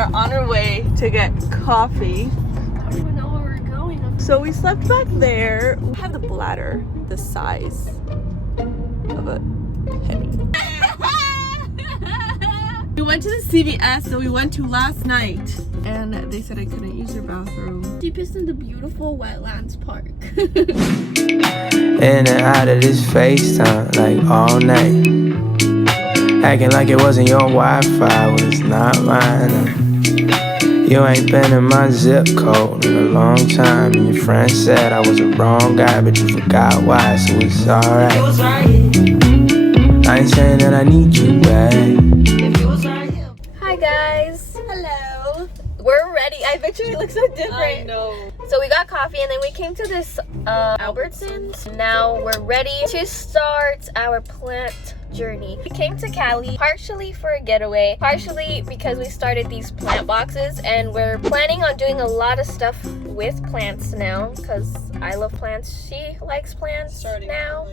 are on our way to get coffee. I don't even know where we're going. So we slept back there. We have the bladder the size of a penny. We went to the CVS that we went to last night, and they said I couldn't use their bathroom. She pissed in the beautiful Wetlands Park. In and out of this FaceTime like all night. Acting like it wasn't your Wi-Fi, well, it's not mine. You ain't been in my zip code in a long time, and your friend said I was the wrong guy, but you forgot why, so it's alright. It was right. I ain't saying that I need you back. Hi guys. Hello. We're ready. I bet you we look so different. I know. So we got coffee and then we came to this Albertsons. Now we're ready to start our plant journey. We came to Cali partially for a getaway, partially because we started these plant boxes, and we're planning on doing a lot of stuff with plants now because I love plants. She likes plants now.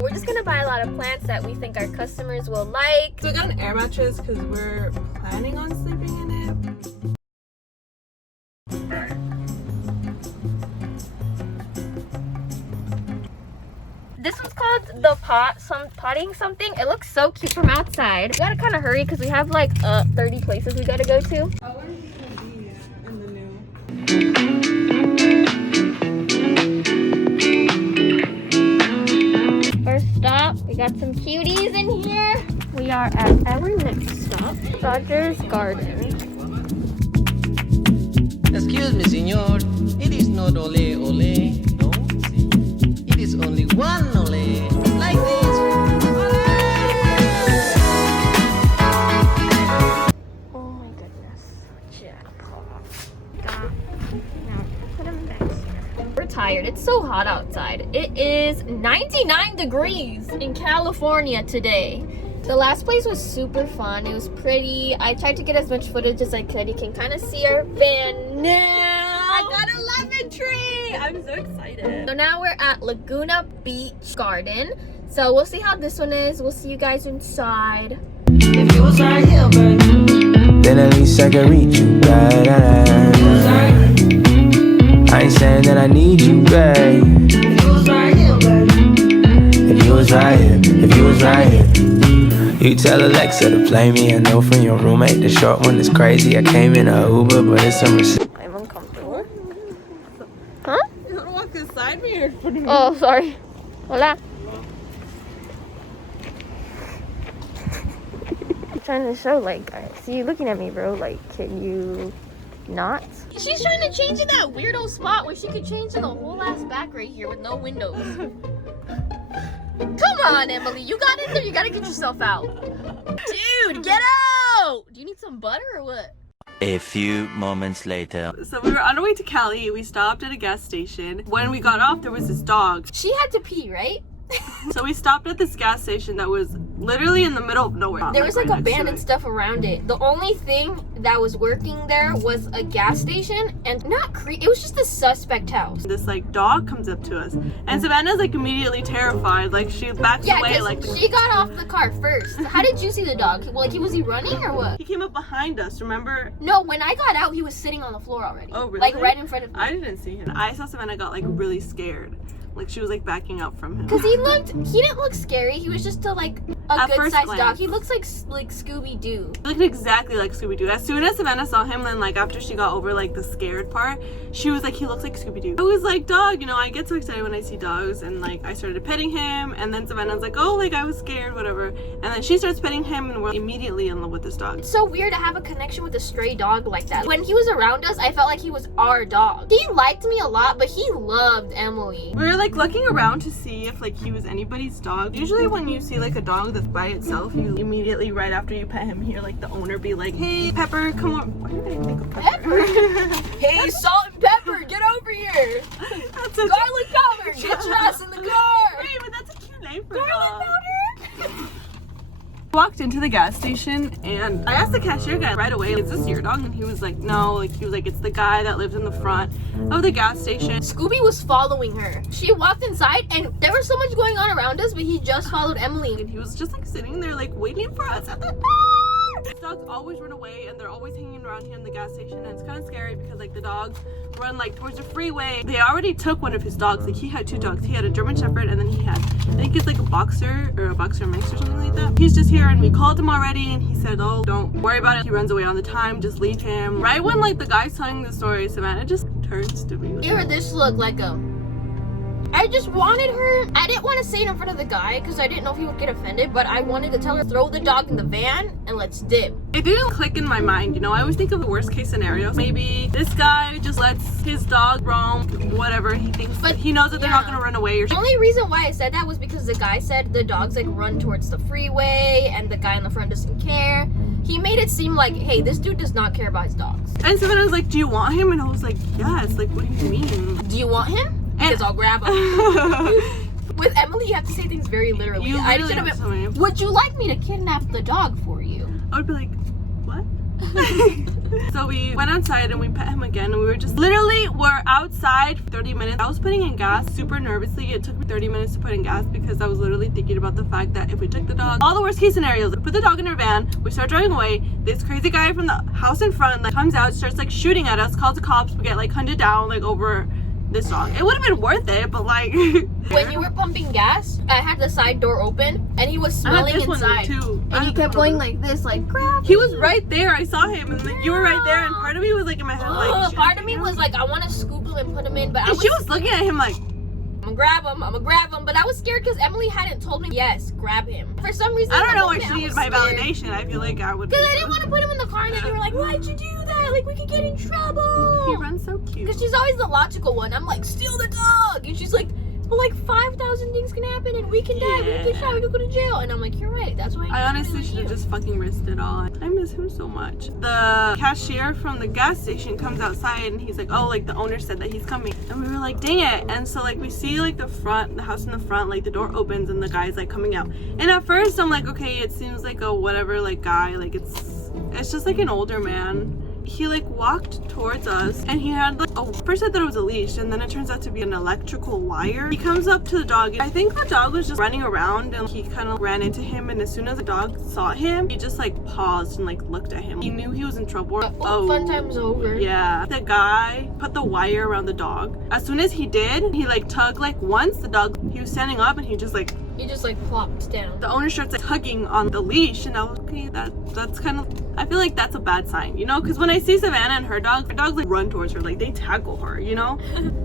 We're just gonna buy a lot of plants that we think our customers will like. So we got an air mattress because we're planning on sleeping in it. This one's called the potting something. It looks so cute from outside. We gotta kind of hurry because we have like 30 places we gotta go to. I wonder if it's gonna be in the new. First stop, we got some cuties in here. We are at our next stop, Rogers Garden. Excuse me, senor. It is not ole ole. No, see. It is only one ole. Like this. Oh my goodness. Jackpot. Now put them back here. We're tired. It's so hot outside. It is 99 degrees in California today. The last place was super fun. It was pretty. I tried to get as much footage as I could. You can kind of see our van now. I got a lemon tree! I'm so excited. So now we're at Laguna Beach Garden. So we'll see how this one is. We'll see you guys inside. If you was right here, baby, then at least I could reach you. I ain't saying that I need you, babe. If you was right here, baby. If you was right here, if you was right here. You tell Alexa to play me. I know from your roommate, the short one is crazy. I came in a Uber, but it's a Mercedes. I'm uncomfortable. Huh? You wanna walk beside me or in front of me? Oh, sorry. Hola. I'm trying to show, like, see you looking at me, bro. Like, can you not? She's trying to change in that weirdo spot where she could change to the whole ass back right here with no windows. Come on, Emily. You got in there. You gotta get yourself out. Dude, get out! Do you need some butter or what? A few moments later. So we were on our way to Cali. We stopped at a gas station. When we got off, there was this dog. She had to pee, right? So we stopped at this gas station that was literally in the middle of nowhere. There was like right next to abandoned it. stuff around it. The only thing that was working there was a gas station, and it was just a suspect house. This like dog comes up to us, and Savannah's like immediately terrified. Like she backs Yeah, away. Like she got off the car first. How did you see the dog? Like, was he running or what? he came up behind us. Remember? No, when I got out, he was sitting on the floor already. Oh, really? Like right in front of me. I didn't see him. I saw Savannah got like really scared. Like she was like backing up from him. Cause he didn't look scary. He was just a At good first sized glance. dog. He looks like Scooby-Doo. He looked exactly like Scooby-Doo. As soon as Savannah saw him, then like after she got over like the scared part, she was like, he looks like Scooby-Doo. I was like, dog, you know, I get so excited when I see dogs, and like I started petting him, and then Savannah's like, oh, like I was scared, whatever. And then she starts petting him, and we're immediately in love with this dog. It's so weird to have a connection with a stray dog like that. When he was around us, I felt like he was our dog. He liked me a lot, but he loved Emily. We were like looking around to see if like he was anybody's dog. Usually when you see like a dog that's by itself, you immediately right after you pet him hear like the owner be like, hey Pepper, come on. Why did I think of Pepper? Hey, Salt and Pepper, get over here. That's a Garlic powder, get your ass in the car. Wait, but that's a cute name for a Garlic dog. powder. Walked into the gas station and I asked the cashier guy right away, is this your dog? And he was like, no. Like he was like, it's the guy that lives in the front of the gas station. Scooby was following her. She walked inside and there was so much going on around us, but he just followed Emily. And he was just like sitting there like waiting for us at the door. His dogs always run away and they're always hanging around here in the gas station, and it's kind of scary because like the dogs run like towards the freeway. They already took one of his dogs. Like he had 2 dogs. He had a German Shepherd and then he had, I think it's like a boxer or a boxer mix or something like that. He's just here and we called him already and he said, oh, don't worry about it. He runs away all the time. Just leave him. Right when like the guy's telling the story, Savannah just turns to me. Give her this look like I just wanted her. I didn't want to say it in front of the guy because I didn't know if he would get offended, but I wanted to tell her, throw the dog in the van and let's dip. It didn't click in my mind, you know. I always think of the worst case scenario. Maybe this guy just lets his dog roam, whatever he thinks, but he knows that they're not gonna run away or The only reason why I said that was because the guy said the dogs like run towards the freeway and the guy in the front doesn't care. He made it seem like, hey, this dude does not care about his dogs. And so then I was like, do you want him? And I was like, yes. Like, what do you mean? Do you want him? Because I'll grab him. With Emily, you have to say things very literally. You I literally should have have to been, would you like me to kidnap the dog for you? I would be like, what? So we went outside and we pet him again, and we were just literally we're outside for 30 minutes. I was putting in gas super nervously. It took me 30 minutes to put in gas because I was literally thinking about the fact that if we took the dog, all the worst case scenarios, put the dog in our van, we start driving away, this crazy guy from the house in front like comes out, starts like shooting at us, calls the cops, we get like hunted down like over this dog. It would have been worth it, but like when you were pumping gas, I had the side door open and he was smelling inside. Too. And he kept going like this, like grab. He was right there. I saw him, and like, you were right there. And part of me was like in my head, like part of me was like, I want to scoop him and put him in, but she was looking at him like, I'm gonna grab him. But I was scared because Emily hadn't told me, yes, grab him. For some reason, I don't know why she needed my validation. I feel like I would. Because I didn't want to put him in the car, and then they were like, why'd you do that? Like, we could get in trouble. He runs so cute. Because she's always the logical one. I'm like, steal the dog. And she's like, but like 5,000 things can happen and we can die, we can get shot, we could go to jail. And I'm like, you're right, that's why I honestly should have just fucking risked it all. I miss him so much. The cashier from the gas station comes outside and he's like, oh, like the owner said that he's coming. And we were like, dang it. And so like we see like the house in the front, like the door opens and the guy's like coming out. And at first I'm like, okay, it seems like a whatever like guy, like it's just like an older man. He like walked towards us and he had like first I thought it was a leash, and then it turns out to be an electrical wire. He comes up to the dog and I think the dog was just running around and he kind of ran into him, and as soon as the dog saw him, he just like paused and like looked at him. He knew he was in trouble. Oh, fun time's over. Yeah. The guy put the wire around the dog. As soon as he did, he like tugged like once. The dog, he was standing up and he just like plopped down. The owner starts like tugging on the leash, and I was okay, that's kind of, I feel like that's a bad sign, you know, because when I see Savannah and her dogs like run towards her, like they tackle her, you know.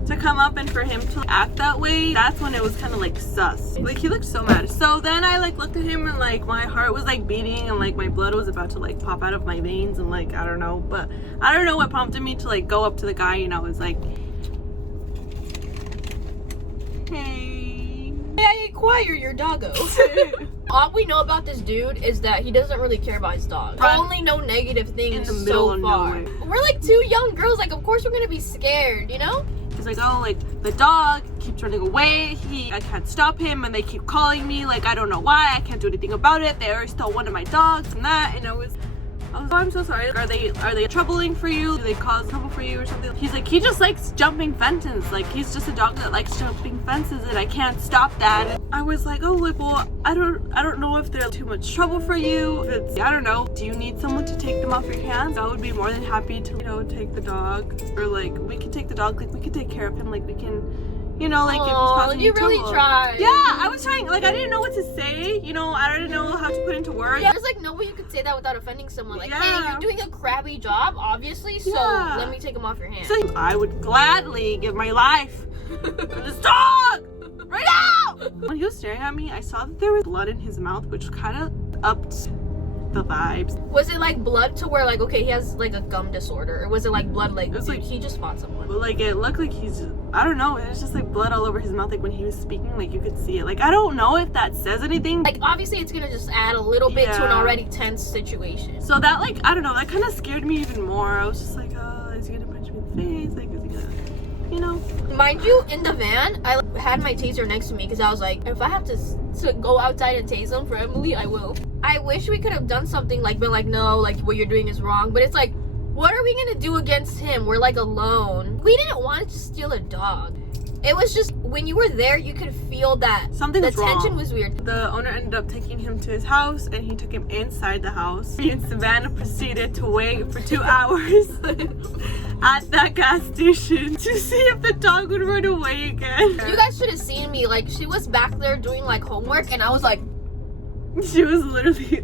To come up and for him to act that way, that's when it was kind of like sus. Like he looked so mad. So then I like looked at him and like my heart was like beating and like my blood was about to like pop out of my veins, and like I don't know what prompted me to like go up to the guy, and I was like, hey, may I inquire your doggo? All we know about this dude is that he doesn't really care about his dog. I only know negative things in the middle so of far. nowhere. We're like 2 young girls, like of course we're gonna be scared, you know? He's like, oh, like the dog keeps running away. I can't stop him, and they keep calling me. Like I don't know why. I can't do anything about it. They already stole one of my dogs and that. And I was oh, I'm so sorry. Are they troubling for you? Do they cause trouble for you or something? He's like, he just likes jumping fences. Like he's just a dog that likes jumping fences, and I can't stop that. And I was like, oh, like well, I don't know if they're too much trouble for you. If it's, I don't know. Do you need someone to take them off your hands? I would be more than happy to, you know, take the dog, or like we can take the dog. Like we can take care of him. Like we can. You know, like if he's causing you really trouble. tried. Yeah, I was trying. Like I didn't know what to say. You know, I didn't know how to put into words. Yeah, there's like no way you could say that without offending someone. Like, hey, you're doing a crappy job, obviously. So let me take him off your hands. So I would gladly give my life for this dog right now. When he was staring at me, I saw that there was blood in his mouth, which kind of upped the vibes. Was it like blood to where like, okay, he has like a gum disorder, or was it like blood like, it was dude, like he just fought someone? But like it looked like he's just, I don't know, it was just like blood all over his mouth. Like when he was speaking, like you could see it. Like I don't know if that says anything. Like obviously it's gonna just add a little bit to an already tense situation. So that like, I don't know, that kind of scared me even more. I was just like, oh, is he gonna punch me in the face? Like is he gonna, you know? Mind you, in the van, I had my taser next to me because I was like, if I have to go outside and tase him for Emily, I will. I wish we could have done something like been like, no, like what you're doing is wrong. But it's like, What are we gonna do against him? We're like alone. We didn't want to steal a dog. It was just when you were there, you could feel that Something was the wrong. tension was weird. The owner ended up taking him to his house, and he took him inside the house. Me and Savannah proceeded to wait for 2 hours at that gas station to see if the dog would run away again. You guys should have seen me. Like, she was back there doing like homework, and I was like, She was literally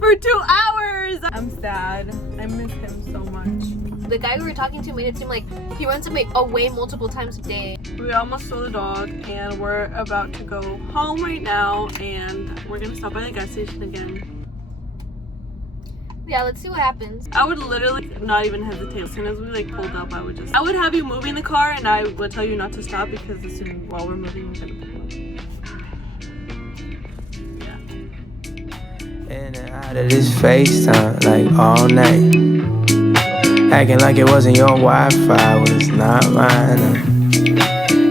for 2 hours. I'm sad. I miss him so much. the guy we were talking to made it seem like he runs away multiple times a day. We almost stole the dog, and we're about to go home right now, and we're gonna stop by the gas station again. Yeah, let's see what happens. I would literally not even hesitate. As soon as we like pulled up, I would have you moving the car, and I would tell you not to stop because as soon while we're moving, we're gonna pull up. In and out of this FaceTime like all night. Acting like it wasn't your Wi-Fi when it's not mine.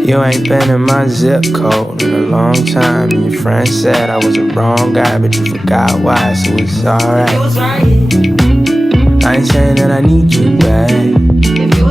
You ain't been in my zip code in a long time. And your friend said I was the wrong guy, but you forgot why, so it's alright. I ain't saying that I need you back.